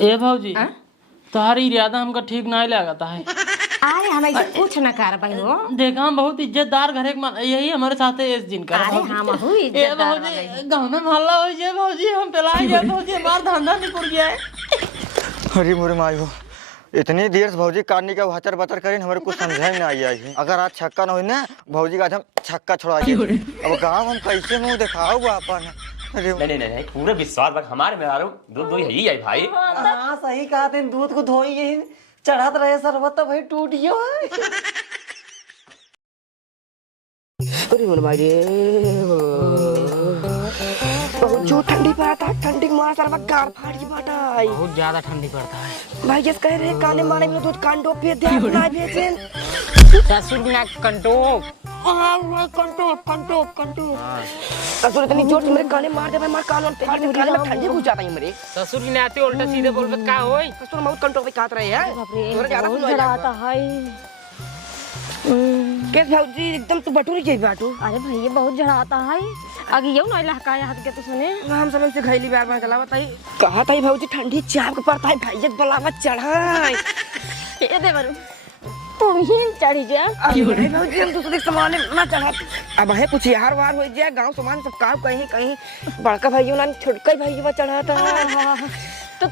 ए भौजी तुम्हारी इरादा हमको ठीक नहीं लगता है। अरे हम ऐसे कुछ न कर पाई हो। देखा हम बहुत इज्जतदार घर यही हमारे साथ है इस दिन का। अरे हम हूँ इज्जतदार गाँव में मोहल्ला हो जाए भौजी हम पिलाए गए भौजी हमारा धंधा निकल गया है। अरे मोरे माई हो इतनी देर से भौजी काटने का हचर बचर करें हमारे कुछ समझ में नहीं आई। अगर आज छक्का न हो ना भौजी का आज हम छक्का छोड़ा दिए। अब गाँव हम कैसे मुँह दिखाओ अपन। नहीं पूरे विश्वास बक हमारे में दूध दो ही है भाई। हाँ सही कहा थे दूध को धोई यही चढ़ात रहे शरबत तो भाई टूट गयो। अरे बोल भाई बहुत जो ठंडी पड़ता है ठंडी के मारा शरबत गाड़ फाड़ की बाटा है। बहुत ज्यादा ठंडी पड़ता है भाई जिस कह रहे काले मारे में दूध कांडो पे दे ना भेजें ससुर ना कंटोप ससुर इतनी जोर से मेरे काले मार दे भाई मार कान और फाड़ दे काले में ठंडी घुस जाता है मेरे। ससुर की नाते उल्टा सीधे बोलबत का होई। ससुर बहुत कंट्रोल पे काट रहे हैं। बहुत जलाता है। कैसे भौजी एकदम तो बटूरी चाहिए बाटू। अरे भैया बहुत जलाता है। आगे यो नहीं लहकाया हाथ के तो सुने हम समझ से घैली बार बार चला बताई कहा था भौजी ठंडी चाप के पड़ता है भाई बलावत चढ़ाई ये दे बरू तुम ही चढ़ी जा। अरे भौजी हम दूसरे सामान ना चढ़ा अब है कुछ यार वार हो जाए गांव सामान सब काम कहीं कहीं बड़का भाइयों ना छोटका भाइयों चढ़ाता है तो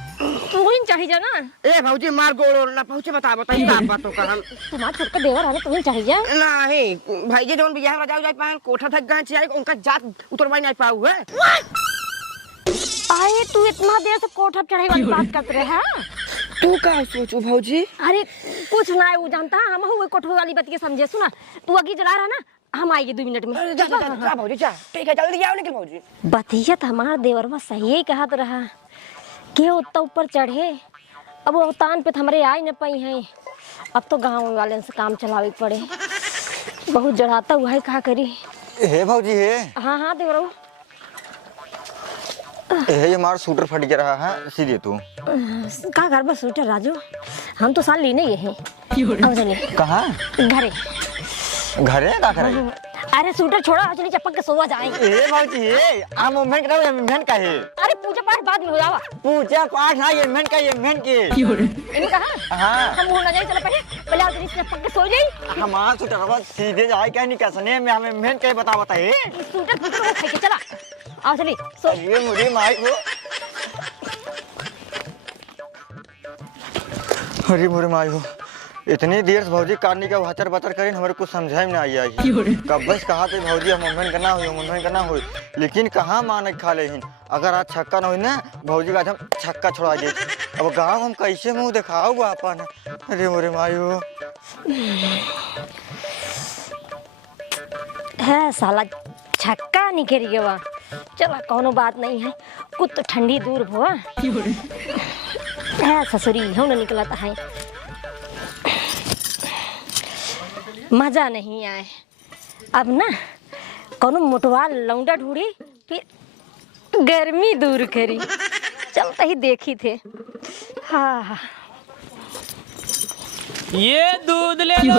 तू ही चढ़ी जा ना। ए भौजी मार गोड़ ना पहुंचे बता बताई साफ बातों का हम तुम्हारा छोटका देवर है तुम ही चढ़ी जा। नहीं भाई जी जोन बियाह राजा जाए पाए कोठा थक गए चाहिए उनका जात उतरवाई नहीं पाऊ है। आए तू इतना देर से कोठा चढ़ाई वाली बात करते रहे हैं। तू का सोचू भौजी। अरे कुछ ना वो जानता हम हुए कोठा वाली बात के समझे सुना तू अगी जला रहा ना हम आएंगे 2 मिनट में। जा भौजी जा ठीक है जल्दी आओ निकल भौजी। बतियत हमारा देवर बस सही ही कहा तो रहा के उतना ऊपर चढ़े अब वो तान पे हमारे आ ही न पाई हैं। अब तो गांव वाले से काम चलावे पड़े बहुत जड़ाता हुआ है कहा करी। हे भौजी हे हाँ देवर ये हमारा सूटर फट गया रहा है सीधे तू का घर बस सूटर राजू हम तो साल लेने ये हैं। कहाँ घरे घरे का करे। अरे सूटर छोड़ा चली चप्पल के सोवा जाए। ए भौजी हे आ मूवमेंट करो मूवमेंट का है। अरे पूजा पाठ बाद में हो जावा। पूजा पाठ ना ये मूवमेंट का ये मूवमेंट के इन्हें कहा हां हम हो ना जाए चलो पहले आओ चली चप्पल के सो जाई। हमारा सूटर बस सीधे जाए क्या नहीं कसने में हमें मूवमेंट का बता है। सूटर सूटर को खाई के चला आओ चली सो ये मुझे माई को अरे मोरे माई हो इतनी देर से भौजी काटने का हचर बचर करें हमारे कुछ समझ में नहीं आई। कब बस कहा थे भौजी हम मूवमेंट करना हुई लेकिन कहाँ मान खा ले। अगर आज छक्का न हुई ना भौजी का आज हम छक्का छोड़ा दिए। अब गाँव हम कैसे मुँह दिखाओ अपन। अरे मोरे माई हो है साला छक्का निकल गया चला कोनो बात नहीं है कुछ तो ठंडी दूर हुआ है ससुरी हो न निकला है मजा नहीं आए। अब ना कोनो मोटवा लौंडा ढूंढी फिर गर्मी दूर करी चलते ही देखी थे। हाँ ये दूध ले लो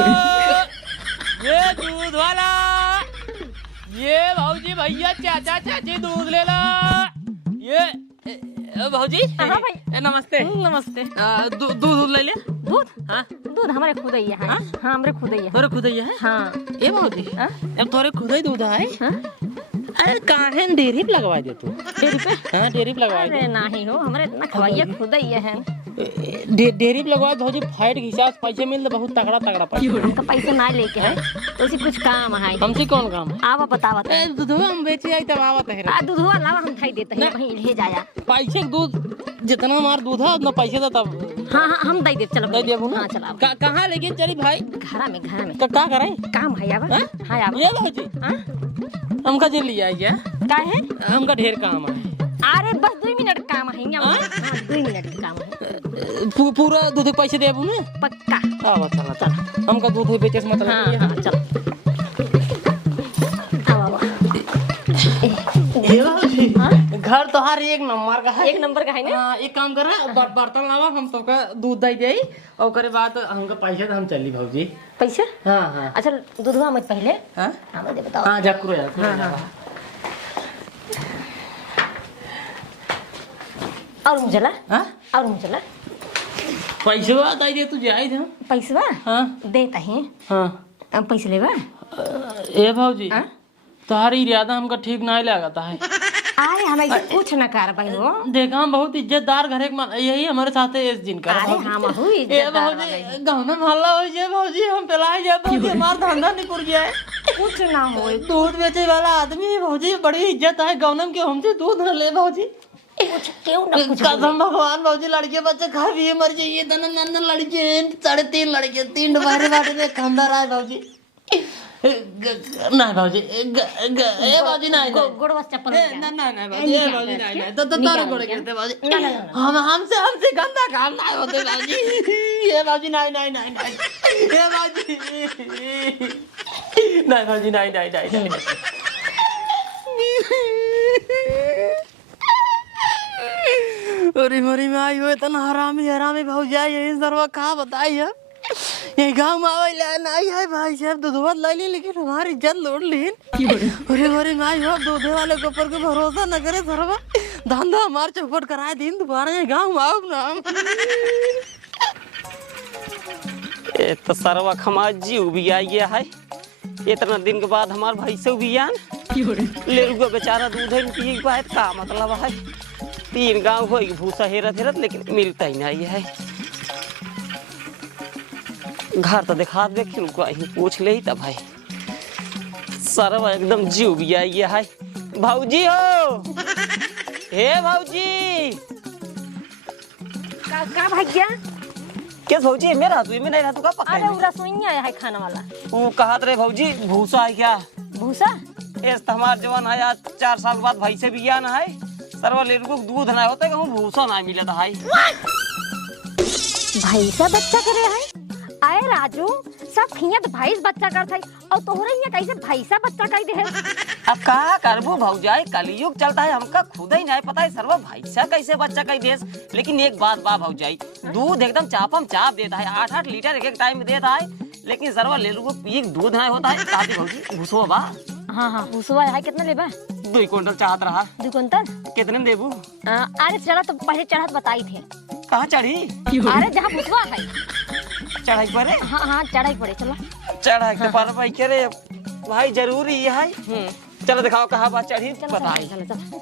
ये दूध वाला ये भौजी भैया चाचा चाची दूध ले लो। ये भौजी हाँ भाई नमस्ते नमस्ते। दूध ले ले दूध हाँ दूध हमारे खुद ही है। हाँ हमारे खुद ही है। तोरे खुद ही है। हाँ ये भौजी अब तोरे खुद ही दूध है। हाँ? अरे काहे डेयरी पे लगवा दे तू डेयरी पे। हाँ डेयरी पे लगवा अरे नहीं हो हमारे इतना खवाइया खुद ही है। डेयरी पे लगवा भौजी फैट के हिसाब से पैसे मिल बहुत तगड़ा पैसा। हमका पैसे ना लेके है तो उसी कुछ काम है। हमसे कौन काम है। आवा बतावा दूधवा हम बेचे आई तब आवत है। दूधवा लावा हम खाई देते हैं वहीं ले जाया। पैसे दूध जितना हमारा दूध है उतना पैसे दे तब। हाँ हम दे दे चलो दे दिया हाँ चला कहाँ लेके चली भाई। घर में क्या करे काम है आवा। हाँ आवा ये भौजी हमका जे लिया है का है हमका ढेर काम है। अरे बस 2 मिनट काम है। 2 मिनट का काम है। पूरा दूध के पैसे देबू ना पक्का। आवा चला चला हमका दूध बेचे से मतलब। हाँ चल आवा घर तो हर एक नंबर का है। 1 नंबर का है ना। एक काम कर बर्तन लावा हम तो का दूध दे दे और करे बाद हमका पैसे हम चली भौजी पैसे। हाँ अच्छा दूधवा मत पहले। हाँ हाँ दे बताओ। हाँ जाकुरो यार। और मुझला हाँ और मुझला पैसे बात आई दे तू जाए थे पैसवा हाँ देता है हाँ पैसे लेवा ए भाजी हाँ? तुम्हारी इरादा हमका ठीक नहीं लगता है अरे हम ऐसे कुछ न कर भाई हो देखा हम बहुत इज्जतदार घर के यही हमारे साथ है इस दिन का अरे हम हूँ इज्जतदार वाले। गाँव में मोहल्ला हो जाए भाजी हम पिलाए जाए भाजी हमारा धंधा नहीं पुर गया है कुछ ना हो दूध बेचे वाला आदमी है भाजी बड़ी इज्जत है गाँव के हमसे दूध न ले भाजी कुछ क्यों ना कुछ कसम भगवान भाजी लड़के बच्चे खा पिए मर जाइए नंदन लड़के 3.5 लड़के 3 बारे बाटे में खंडर आए भाजी नहीं भाजी ए भाजी नहीं गोड़वा चप्पल नहीं नहीं भाजी ए भाजी नहीं तो तारे गोड़े गिरते भाजी हम हमसे गंदा काम नहीं होते भाजी ये भाजी नहीं नहीं नहीं नहीं ये भाजी नहीं भाजी नहीं नहीं नहीं अरे मरी में आई हो इतना हरामी हरामी भाजी यही सर्वा कहा बताई है ये गाँव में आवे नहीं है भाई साहब दूध ला ली लेकिन हमारी इज्जत लूट ली अरे मरी में आई हो दूध वाले के ऊपर के भरोसा न करे सर्वा धंधा हमार चौपट कराए दिन दोबारा ये गाँव में आओ ना ये तो सरवा खमाजी भी आई गया है इतना दिन के बाद हमार भाई से भी आन ले रुआ बेचारा दूध है पी पाए का मतलब है 3 गांव हो भूसा हेरत हेरत लेकिन मिलता ही नहीं है घर तो दिखा देख रुको पूछ ले ही तब भाई सरवा एकदम जीव भी आई गया है भाऊजी हो हे भाऊजी का भैया क्या भाऊजी मेरा तू में नहीं रहा तू का पका अरे उरा सोई आया है खाना वाला वो कहा रे भाऊजी भूसा है क्या भूसा इस हमार जवान है आज 4 साल बाद भाई से भी आना है सरवा ले को दूध ना होता कहूँ भूसा ना मिला था भाई भैंसा बच्चा करे है आए राजू सब खिया तो भैंस बच्चा करता है और तोहरे यहाँ कैसे भैंसा बच्चा कर दे है अब कहा करबो भौजाई कलयुग चलता है हमका खुद ही नहीं पता है सरवा भैंसा कैसे बच्चा कई देश लेकिन एक बात बा भौजाई दूध एकदम चापम चाप देता है 8-8 लीटर एक टाइम देता है लेकिन सरवा ले को पी दूध नहीं होता है कहा भौजी भूसो बा हाँ भूसवा है कितना लेबा 2 क्विंटल चाहत रहा 2 कुंटल कितने में देबू अरे चढ़ा तो पहले चढ़त बताई थे कहाँ चढ़ी अरे जहाँ भूसवा है चढ़ाई पड़े हाँ चढ़ाई पड़े चलो चढ़ाई के पर भाई कह रहे भाई जरूरी है चलो दिखाओ कहाँ बात चढ़ी बताई चलो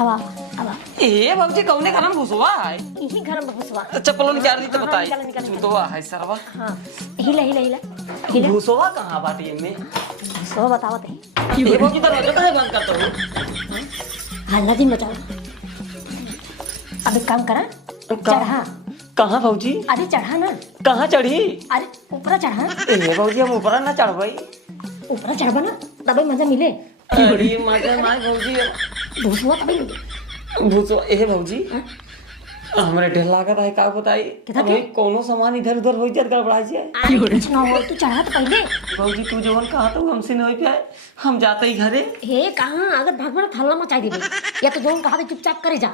आवा आवा ए बाबूजी कौने घर में घुसवा है यही घर में भूसवा चप्पलों निकाल दी तो हाँ, बताई निकाल। तो है सरवा हाँ हिला घुसवा कहाँ बात है में सो बताओ ते ये बाबूजी दरवाजा काहे बंद करते हो हल्ला दिन बचाओ अब एक काम करा चढ़ा कहाँ बाबूजी अरे चढ़ा ना कहाँ चढ़ी अरे ऊपर चढ़ा ए बाबूजी हम ऊपर ना चढ़वाई ऊपर चढ़बा ना तबे मजा मिले अरे मजा ना बाबूजी भूसवा तबे मिले भूसो ए बाबूजी हमरे ढेर लागत है का बताई अबे कोनो सामान इधर उधर हो जात गड़बड़ा जाए कुछ ना हो तू चढ़ा तो पहले बाबूजी तू जवन कहा तो हमसे नहीं हो पाए हम जाते ही घरे हे कहाँ अगर भगवान थल्ला मचाई देबे या तो जोन कहा चुपचाप करे जा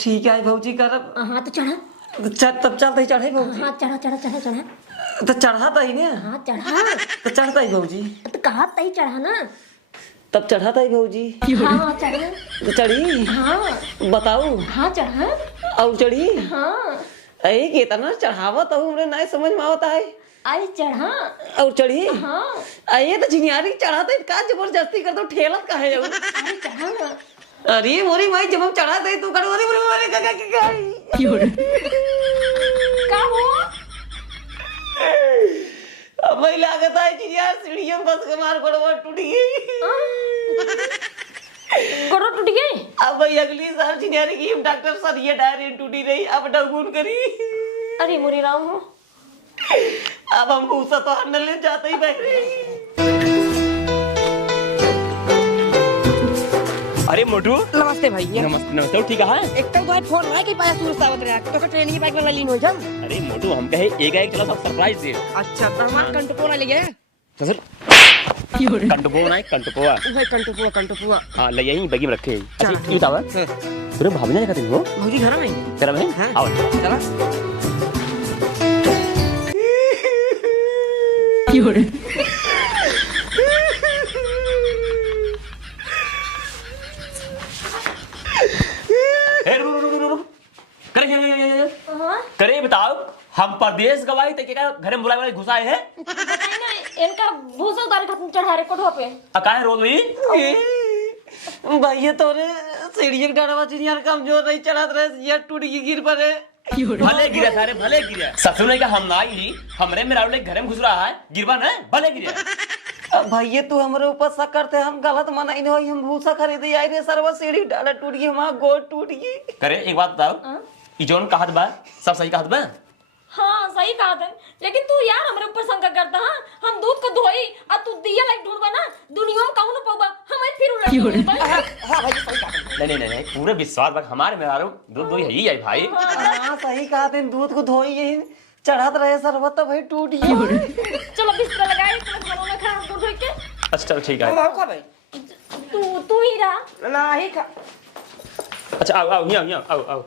ठीक है बाबूजी करब हाँ तो चढ़ा तब चलते ही चढ़े बाबूजी हाँ चढ़ा तो चढ़ाता ही ना हाँ चढ़ा तो चढ़ता ही बाबूजी तो कहा तई चढ़ा ना तब चढ़ाता ही बाबूजी हाँ चढ़ा तो चढ़ी हाँ बताऊ हाँ चढ़ा और चढ़ी हाँ अरे कितना चढ़ावा तो हमरे नहीं समझ में आता है अरे चढ़ा और चढ़ी हाँ अरे तो झिनियारी चढ़ाते का जबरदस्ती कर दो ठेलत काहे जाऊ अरे चढ़ा ना अरे मोरी माई जब हम चढ़ाते तू कर मोरी मोरी का हो अब भाई लागत है कि यार सीढ़ियों बस के मार गड़बड़ टूट गई करो टूट गए अब भाई अगली साल चिनियारी की डॉक्टर सर ये डायरी टूटी रही अब डगून करी अरे मोरी राम हो अब हम भूसा तो हर ले जाते ही बैठे अरे मोटू नमस्ते भैया नमस्ते नमस्ते ठीक है एक तो फोन ना की पाया सूरज सावत रे तो ट्रेनिंग बाइक वाला लीन हो जा अरे मोटू हम कहे एक चलो सब सरप्राइज दे अच्छा तो हमार कंटुपो ना ले गए ससुर कंटुपो ना कंटुपोआ भाई कंटुपुआ हां ले यहीं बैग में रखे अच्छा ये बताओ तेरे भाभी ने कहती हो भौजी घर में तेरा बहन हाँ। आओ चला करे बताओ हम परदेश गवाई तो क्या घर में बुलाए घुसाए हैं बताई ना इनका भूसा उतारे खत्म चढ़ा रे कोठवा पे काहे रोज हुई भैया तोरे सीढ़ी के डरवा चिड़िया कमजोर नहीं चढ़त रहे ये टूट गई गिर पड़े भले गिरे सारे भले गिरे ससुर ने कहा हम ना आई हमरे मेरा घर में घुस रहा है गिरवा ना भले गिरे भैया तू हमारे ऊपर शक करते हम गलत मनाई नहीं हम भूसा खरीदे आई रे सरवा सीढ़ी डाला टूट गई हमारा गोड़ टूट गई करे एक बात बताओ ई जोन कहत बा सब सही कहत बा हाँ सही कहा था लेकिन तू यार हमारे ऊपर शंका करता हाँ हम दूध को धोई और तू दिया लाइक ढूंढवा ना दुनिया में कहूं ना पाऊबा हमें फिर नहीं नहीं नहीं पूरे विश्वास बा हमारे मेरा दूध दोई है ही आई भाई हाँ सही कहा थे दूध को धोई यही चढ़ात रहे सरबत तो भाई टूट गई चलो बिस्तर लगाए खाना में खा दूध धोई के अच्छा चलो ठीक है भाव का भाई तू ही रहा ना ही खा अच्छा आओ आओ यहाँ आओ आओ